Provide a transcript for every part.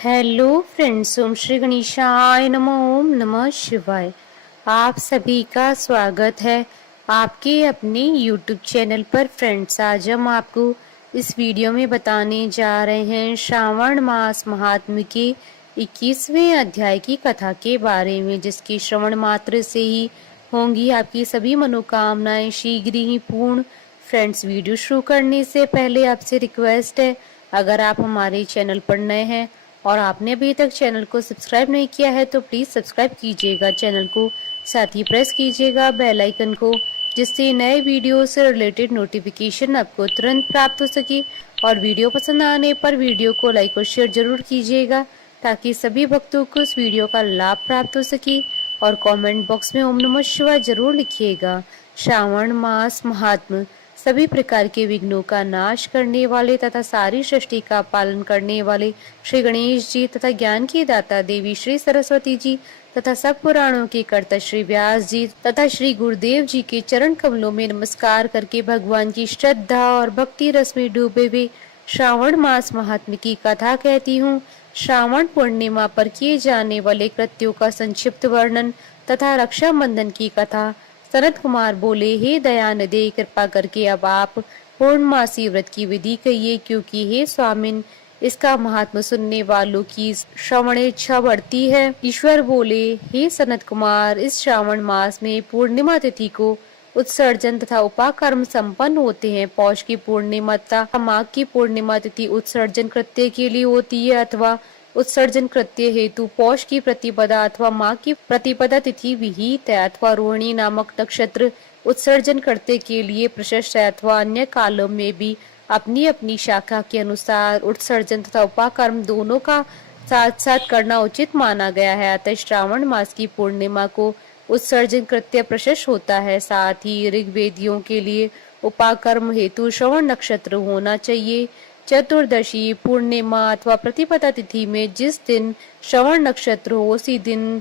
Hello friends, ओम श्री गणेशाय नमः। ओम नमः शिवाय। आप सभी का स्वागत है आपके अपने यूट्यूब चैनल पर। फ्रेंड्स, आज हम आपको इस वीडियो में बताने जा रहे हैं श्रावण मास महात्म्य के 21वें अध्याय की कथा के बारे में, जिसके श्रवण मात्र से ही होंगी आपकी सभी मनोकामनाएं शीघ्र ही पूर्ण। फ्रेंड्स, वीडियो शुरू करने से पहले आपसे रिक्वेस्ट है, अगर आप हमारे चैनल पर नए हैं और आपने अभी तक चैनल को सब्सक्राइब नहीं किया है तो प्लीज सब्सक्राइब कीजिएगा चैनल को, साथ ही प्रेस कीजिएगा बेल आइकन को, जिससे नए वीडियो से रिलेटेड नोटिफिकेशन आपको तुरंत प्राप्त हो सके। और वीडियो पसंद आने पर वीडियो को लाइक और शेयर जरूर कीजिएगा, ताकि सभी भक्तों को इस वीडियो का लाभ प्राप्त हो सके। और कमेंट बॉक्स में ओम नमः शिवाय जरूर लिखिएगा। श्रावण मास महात्म। सभी प्रकार के विघ्नों का नाश करने वाले तथा सारी सृष्टि का पालन करने वाले श्री गणेश जी तथा ज्ञान की दाता देवी श्री सरस्वती जी तथा सब पुराणों के कर्ता श्री व्यास जी तथा श्री गुरुदेव जी के चरण कमलों में नमस्कार करके भगवान की श्रद्धा और भक्ति रस में डूबे हुए श्रावण मास महात्म्य की कथा कहती हूँ। श्रावण पूर्णिमा पर किए जाने वाले कृत्यों का संक्षिप्त वर्णन तथा रक्षाबंधन की कथा। सनत कुमार बोले, हे दयानिधे, कृपा करके अब आप पूर्णमासी व्रत की विधि कहिए, क्योंकि हे स्वामिन, इसका महात्मा सुनने वालों की श्रवणेच्छा बढ़ती है। ईश्वर बोले, हे सनत कुमार, इस श्रावण मास में पूर्णिमा तिथि को उत्सर्जन तथा उपाकर्म संपन्न होते हैं। पौष की पूर्णिमा तथा माघ की पूर्णिमा तिथि उत्सर्जन कृत्य के लिए होती है, अथवा उत्सर्जन कृत्य हेतु पौष की प्रतिपदा अथवा माघ की प्रतिपदा तिथि विहित है, अथवा रोहिणी नामक नक्षत्र उत्सर्जन करते के लिए प्रशस्त है, अथवा अन्य कालों में भी अपनी अपनी शाखा के अनुसार उत्सर्जन तथा उपाकर्म दोनों का साथ साथ करना उचित माना गया है। अतः श्रावण मास की पूर्णिमा को उत्सर्जन कृत्य प्रशस्त होता है। साथ ही ऋग्वेदियों के लिए उपाकर्म हेतु श्रवण नक्षत्र होना चाहिए। चतुर्दशी, पूर्णिमा अथवा प्रतिपदा तिथि में जिस दिन श्रवण नक्षत्र हो उसी दिन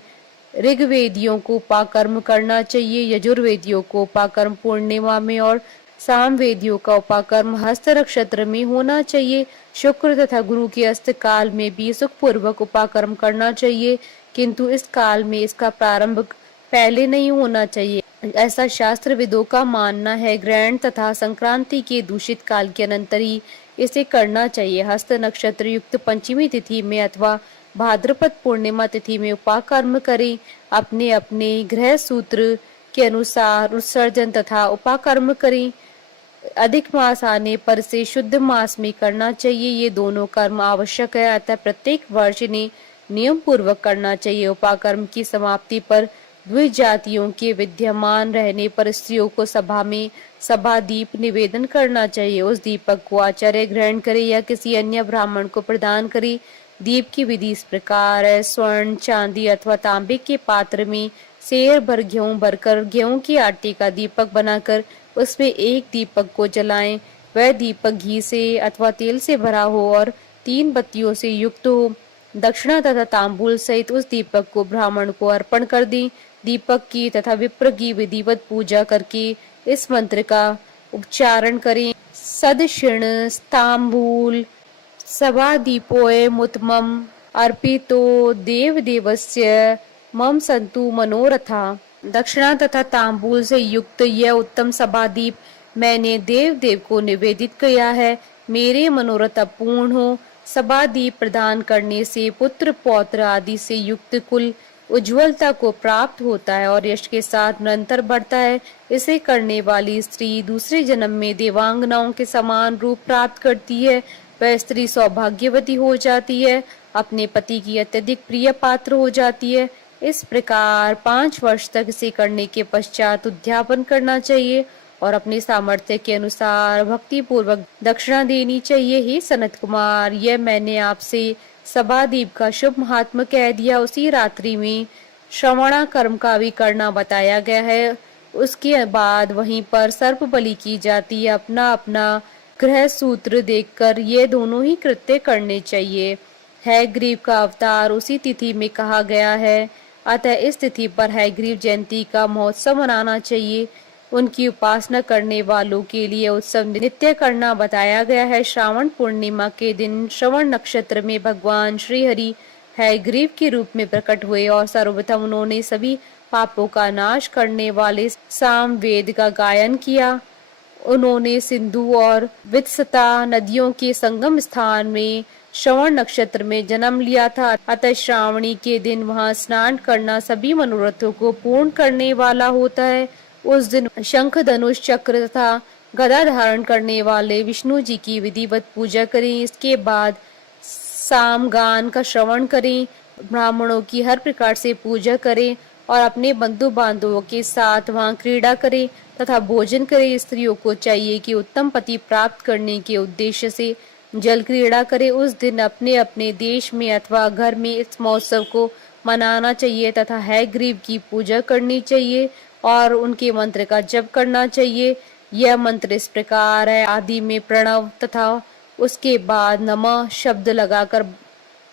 ऋग्वेदियों को उपाकर्म करना चाहिए। यजुर्वेदियों को उपाकर्म पूर्णिमा में और सामवेदियों का उपाकर्म हस्त नक्षत्र में होना चाहिए। शुक्र तथा गुरु के अस्त काल में भी सुखपूर्वक उपाकर्म करना चाहिए, किंतु इस काल में इसका प्रारंभ पहले नहीं होना चाहिए, ऐसा शास्त्र विदों का मानना है। ग्रहण तथा संक्रांति के दूषित काल के अनंतर ही इसे करना चाहिए। हस्त नक्षत्र युक्त पंचमी तिथि में अथवा भाद्रपद पूर्णिमा तिथि में उपाकर्म करें। अपने अपने ग्रह सूत्र के अनुसार उत्सर्जन तथा उपाकर्म करें। अधिक मास आने पर से शुद्ध मास में करना चाहिए। ये दोनों कर्म आवश्यक है, अतः प्रत्येक वर्ष इन्हें नियम पूर्वक करना चाहिए। उपाकर्म की समाप्ति पर द्विजातियों के विद्यमान रहने पर स्त्रियों को सभा में सभा दीप निवेदन करना चाहिए। उस दीपक को आचार्य ग्रहण करे या किसी अन्य ब्राह्मण को प्रदान करे। दीप की विधि इस प्रकार है। स्वर्ण, चांदी अथवा तांबे के पात्र में सेर भर गेहूं भरकर गेहूं के आटे का दीपक बनाकर उसमें एक दीपक को जलाएं। वह दीपक घी से अथवा तेल से भरा हो और 3 बत्तियों से युक्त हो। दक्षिणा तथा तांबूल सहित उस दीपक को ब्राह्मण को अर्पण कर दें। दीपक की तथा विप्र की विधिवत पूजा करके इस मंत्र का उच्चारण करें। सदक्षिण तांबूल सभा दीपोय मुतमम अर्पितो देव देवस्य मम संतु मनोरथा। दक्षिणा तथा तांबूल से युक्त यह उत्तम सभादीप मैंने देव देव को निवेदित किया है। मेरे मनोरथ पूर्ण हो। सभादीप प्रदान करने से पुत्र पौत्र आदि से युक्त कुल उज्ज्वलता को प्राप्त होता है और यश के साथ निरंतर बढ़ता है। इसे करने वाली स्त्री दूसरे जन्म में देवांगनाओं के समान रूप प्राप्त करती है। वह स्त्री सौभाग्यवती हो जाती है, अपने पति की अत्यधिक प्रिय पात्र हो जाती है। इस प्रकार 5 वर्ष तक इसे करने के पश्चात उद्यापन करना चाहिए और अपने सामर्थ्य के अनुसार भक्ति पूर्वक दक्षिणा देनी चाहिए। हे सनत कुमार, यह मैंने आपसे सभादीप का शुभ महात्मा कह दिया। उसी रात्रि में श्रवणा कर्म का भी करना बताया गया है। उसके बाद वहीं पर सर्प बलि की जाती है। अपना अपना ग्रह सूत्र देखकर ये दोनों ही कृत्य करने चाहिए। हैग्रीव का अवतार उसी तिथि में कहा गया है, अतः इस तिथि पर हैग्रीव जयंती का महोत्सव मनाना चाहिए। उनकी उपासना करने वालों के लिए उत्सव नित्य करना बताया गया है। श्रावण पूर्णिमा के दिन श्रवण नक्षत्र में भगवान श्री हरि हयग्रीव के रूप में प्रकट हुए और सर्वप्रथम उन्होंने सभी पापों का नाश करने वाले साम वेद का गायन किया। उन्होंने सिंधु और वित्सता नदियों के संगम स्थान में श्रवण नक्षत्र में जन्म लिया था। अतः श्रावणी के दिन वहां स्नान करना सभी मनोरथों को पूर्ण करने वाला होता है। उस दिन शंख धनुष चक्र तथा गदा धारण करने वाले विष्णु जी की विधिवत पूजा करें। इसके बाद सामगान का श्रवण करें, ब्राह्मणों की हर प्रकार से पूजा करें और अपने बंधु बांधवों के साथ वहां क्रीड़ा करें तथा भोजन करें। स्त्रियों को चाहिए कि उत्तम पति प्राप्त करने के उद्देश्य से जल क्रीड़ा करें। उस दिन अपने अपने देश में अथवा घर में इस महोत्सव को मनाना चाहिए तथा हयग्रीव की पूजा करनी चाहिए और उनके मंत्र का जप करना चाहिए। यह मंत्र इस प्रकार है, आदि में प्रणव तथा उसके बाद नमः शब्द लगाकर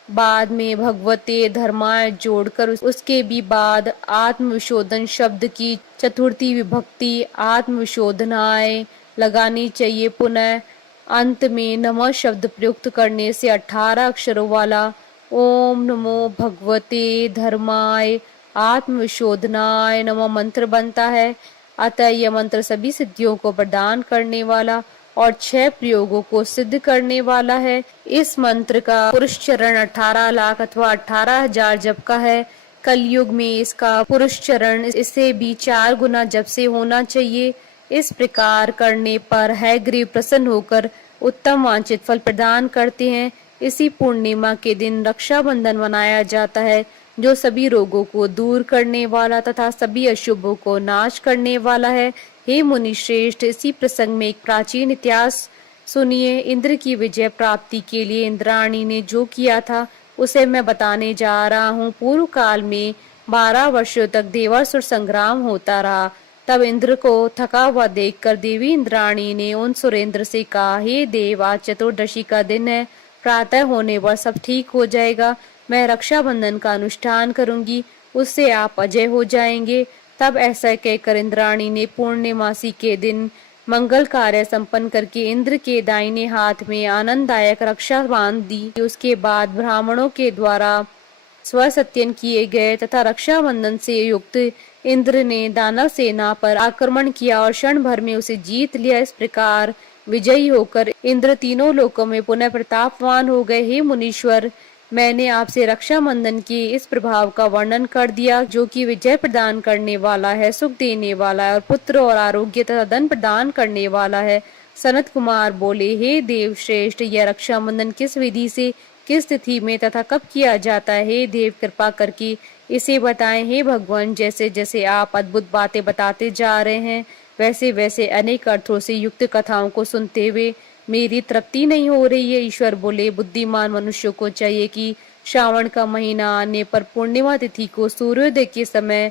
बाद में भगवते धर्माय जोड़कर उसके भी बाद आत्मविशोधन शब्द की चतुर्थी विभक्ति आत्मविशोधनाय लगानी चाहिए। पुनः अंत में नमः शब्द प्रयुक्त करने से 18 अक्षरों वाला ओम नमो भगवते धर्माय आत्मविशोधनाय नमः मंत्र बनता है। अतः यह मंत्र सभी सिद्धियों को प्रदान करने वाला और 6 प्रयोगों को सिद्ध करने वाला है। इस मंत्र का पुरुष चरण 18 लाख अथवा 18,000 जप का है। कलयुग में इसका पुरुष चरण इससे भी 4 गुना जप से होना चाहिए। इस प्रकार करने पर हयग्रीव प्रसन्न होकर उत्तम वांछित फल प्रदान करते हैं। इसी पूर्णिमा के दिन रक्षाबंधन मनाया जाता है, जो सभी रोगों को दूर करने वाला तथा सभी अशुभों को नाश करने वाला है। हे मुनि श्रेष्ठ, इसी प्रसंग में एक प्राचीन इतिहास सुनिए। इंद्र की विजय प्राप्ति के लिए इंद्राणी ने जो किया था उसे मैं बताने जा रहा हूँ। पूर्व काल में 12 वर्षों तक देवासुर संग्राम होता रहा। तब इंद्र को थका हुआ देखकर देवी इंद्राणी ने उन सुरेंद्र से कहा, हे देव, आज चतुर्दशी का दिन है, प्रातः होने पर सब ठीक हो जाएगा। मैं रक्षाबंधन का अनुष्ठान करूंगी, उससे आप अजय हो जाएंगे। तब ऐसा कहकर इंद्राणी ने पूर्णिमासी के दिन मंगल कार्य संपन्न करके इंद्र के दाहिने हाथ में आनंददायक रक्षा बांध दी। उसके बाद ब्राह्मणों के द्वारा स्वसत्यन किए गए तथा रक्षाबंधन से युक्त इंद्र ने दानव सेना पर आक्रमण किया और क्षण भर में उसे जीत लिया। इस प्रकार विजयी होकर इंद्र तीनों लोकों में पुनः प्रतापवान हो गए। हे मुनीश्वर, मैंने आपसे रक्षाबंधन के इस प्रभाव का वर्णन कर दिया, जो कि विजय प्रदान करने वाला है, सुख देने वाला है और पुत्र और आरोग्य तथा धन प्रदान करने वाला है। सनत कुमार बोले, हे देव श्रेष्ठ, यह रक्षाबंधन किस विधि से, किस तिथि में तथा कब किया जाता है? हे देव, कृपा करके इसे बताएं। हे भगवान, जैसे जैसे आप अद्भुत बातें बताते जा रहे हैं, वैसे वैसे अनेक अर्थों से युक्त कथाओं को सुनते हुए मेरी तृप्ति नहीं हो रही है। ईश्वर बोले, बुद्धिमान मनुष्यों को चाहिए कि श्रावण का महीना आने पर पूर्णिमा तिथि को सूर्योदय के समय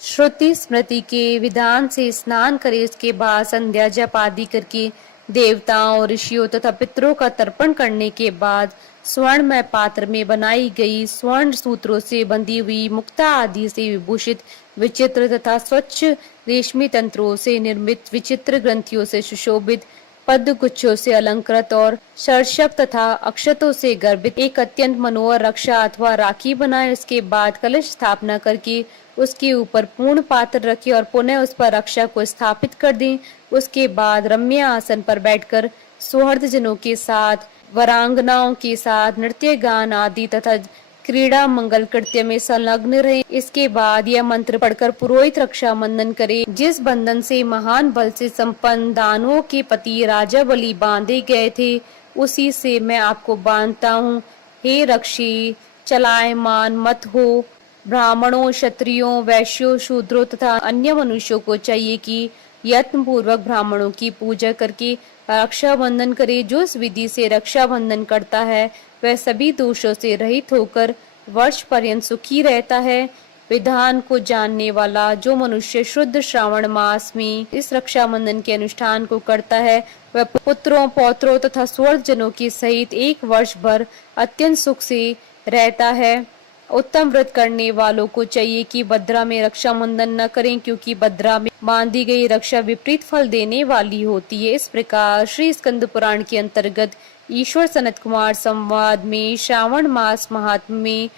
श्रुति स्मृति के विधान से स्नान करे। उसके बाद संध्या जप आदि करके देवताओं, ऋषियों तथा पितरों का तर्पण करने के बाद स्वर्णमय पात्र में बनाई गई स्वर्ण सूत्रों से बंधी हुई मुक्ता आदि से विभूषित विचित्र तथा स्वच्छ रेशमी तंत्रों से निर्मित विचित्र ग्रंथियों से सुशोभित पद्म गुच्छों से अलंकृत और शर्षक तथा अक्षतों से गर्भित एक अत्यंत मनोहर रक्षा अथवा राखी बनाए। उसके बाद कलश स्थापना करके उसके ऊपर पूर्ण पात्र रखे और पुनः उस पर रक्षा को स्थापित कर दें। उसके बाद रम्य आसन पर बैठकर सौहर्दजनों के साथ, वरांगनाओं के साथ नृत्य गान आदि तथा क्रीड़ा मंगल कृत्य में संलग्न रहे। इसके बाद यह मंत्र पढ़कर पुरोहित रक्षा बंधन करे। जिस बंधन से महान बल से संपन्न दानवों के पति राजा बलि बांधे गए थे, उसी से मैं आपको बांधता हूँ। हे रक्षी, चलायमान मत हो। ब्राह्मणों, क्षत्रियों, वैश्यों, शूद्रों तथा अन्य मनुष्यों को चाहिए कि यत्न पूर्वक ब्राह्मणों की पूजा करके रक्षाबंधन करे। जो इस विधि से रक्षाबंधन करता है, वह सभी दोषों से रहित होकर वर्ष पर्यंत सुखी रहता है। विधान को जानने वाला जो मनुष्य शुद्ध श्रावण मास में इस रक्षाबंधन के अनुष्ठान को करता है, वह पुत्रों, पौत्रों तथा स्वर्गजनों के सहित 1 वर्ष भर अत्यंत सुख से रहता है। उत्तम व्रत करने वालों को चाहिए कि भद्रा में रक्षा बंधन न करें, क्योंकि भद्रा में बांधी गई रक्षा विपरीत फल देने वाली होती है। इस प्रकार श्री स्कंद पुराण के अंतर्गत ईश्वर सनत कुमार संवाद में श्रावण मास महात्म्य में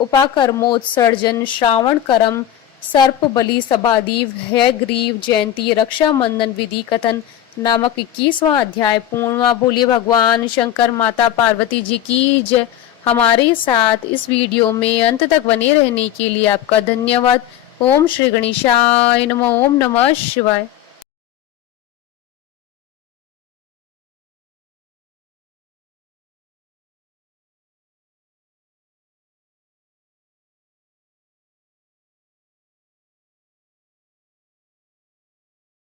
उपाकर्मोत्सर्जन, श्रावण करम, सर्प बलि समाधि, हयग्रीव जयंती, रक्षा बंधन विधि कथन नामक 21वां अध्याय पूर्ण हुआ। बोलिए भगवान शंकर माता पार्वती जी की जय। हमारे साथ इस वीडियो में अंत तक बने रहने के लिए आपका धन्यवाद। ओम श्री गणेशाय नमः। ओम नमः शिवाय।